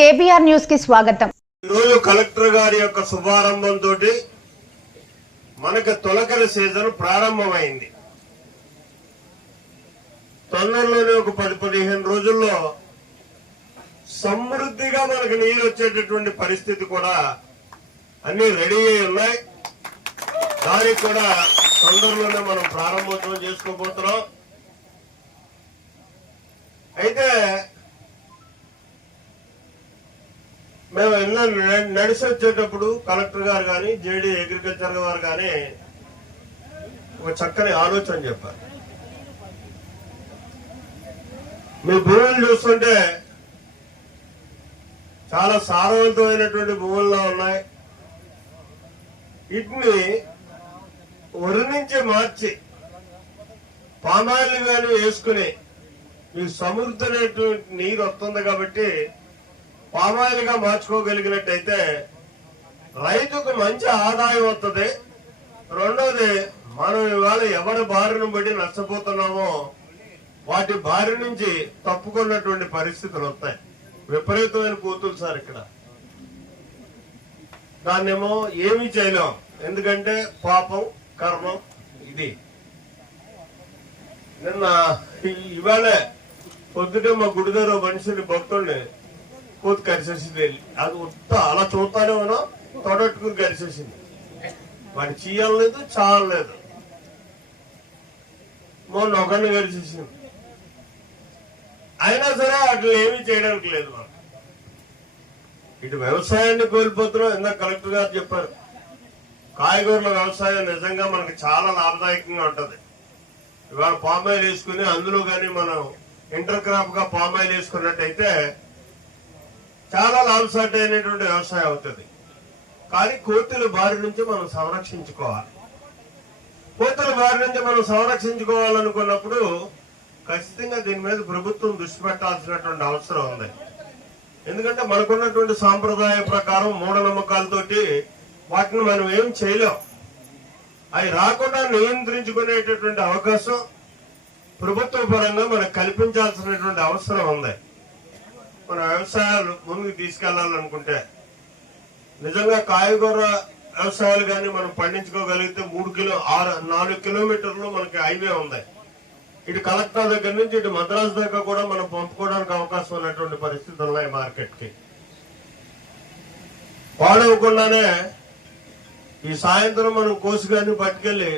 KBR news కి స్వాగతం. ఈరోజు కలెక్టర్ గారి యొక్క శుభారంభంతో మనకు తొలకరి సీజన్ ప్రారంభమైంది. తొందరలోనే ఒక 10-15 రోజుల్లో సమృద్ధిగా మనకు నీళ్ళు వచ్చేటటువంటి పరిస్థితి కూడా అన్ని రెడీ అయి ఉన్నాయి. దానికి కూడా తొందరలోనే మనం ప్రారంభోత్సవం చేసుకోబోతున్నాం. అయితే మేము ఎన్నో నడిచి వచ్చేటప్పుడు కలెక్టర్ గారు కానీ జేడీ అగ్రికల్చర్ గారు కానీ ఒక చక్కని ఆలోచన చెప్పారు. మీ భూములు చూస్తుంటే చాలా సారవంతమైనటువంటి భూముల్లో ఉన్నాయి. వీటిని వరి నుంచి మార్చి పామాయిల్ కానీ వేసుకుని మీకు సమృద్ధమైనటువంటి నీరు వస్తుంది కాబట్టి పామాయిల్ గా మార్చుకోగలిగినట్టయితే రైతుకు మంచి ఆదాయం వస్తుంది. రెండోది, మనం ఇవాళ ఎవరి బారిన బట్టి నష్టపోతున్నామో వాటి బారి నుంచి తప్పుకున్నటువంటి పరిస్థితులు వస్తాయి. విపరీతమైన కూతురు సార్ ఇక్కడ. దాన్నేమో ఏమీ చేయలేం, ఎందుకంటే పాపం కర్మం ఇది. నిన్న ఇవాళే పొద్దుటే మా గుడి దగ్గర మనిషిని భక్తుల్ని కోతి కరిసేసింది. అది ఉత్త అలా చూస్తానే మనం తొడట్టుకుని కరిసేసింది. వాడి చీయలేదు, చాలలేదు. మొన్న ఒకరిని కరిసేసింది. అయినా సరే అట్లా ఏమీ చేయడానికి లేదు. మనం ఇటు వ్యవసాయాన్ని కోల్పోతున్నాం. ఇందాక కలెక్టర్ గారు చెప్పారు, కాయగూరల వ్యవసాయం నిజంగా మనకి చాలా లాభదాయకంగా ఉంటది. ఇవాళ పామాయిల్ వేసుకుని అందులో కానీ మనం ఇంటర్ క్రాప్ గా పామాయిల్ వేసుకున్నట్టయితే చాలా లాభసాటి అయినటువంటి వ్యవసాయం అవుతుంది. కానీ కోతుల బారి నుంచి మనం సంరక్షించుకోవాలి. కోతుల బారి నుంచి మనం సంరక్షించుకోవాలనుకున్నప్పుడు ఖచ్చితంగా దీని మీద ప్రభుత్వం దృష్టి పెట్టాల్సినటువంటి అవసరం ఉంది. ఎందుకంటే మనకున్నటువంటి సాంప్రదాయ ప్రకారం మూఢనమ్మకాలతోటి వాటిని మనం ఏం చేయలేం. అవి రాకుండా నియంత్రించుకునేటటువంటి అవకాశం ప్రభుత్వ పరంగా మనకు కల్పించాల్సినటువంటి అవసరం ఉంది. మన వ్యవసాయాలు ముందుకు తీసుకెళ్లాలనుకుంటే నిజంగా కాయగూర వ్యవసాయాలు కానీ మనం పండించుకోగలిగితే 4 కిలోమీటర్లు మనకి హైవే ఉంది. ఇటు కలెక్టర్ దగ్గర నుంచి ఇటు మద్రాసు దాకా కూడా మనం పంపుకోవడానికి అవకాశం ఉన్నటువంటి పరిస్థితులు ఉన్నాయి. మార్కెట్ కి పాడవకుండానే ఈ సాయంత్రం మనం కోసి కానీ పట్టుకెళ్ళి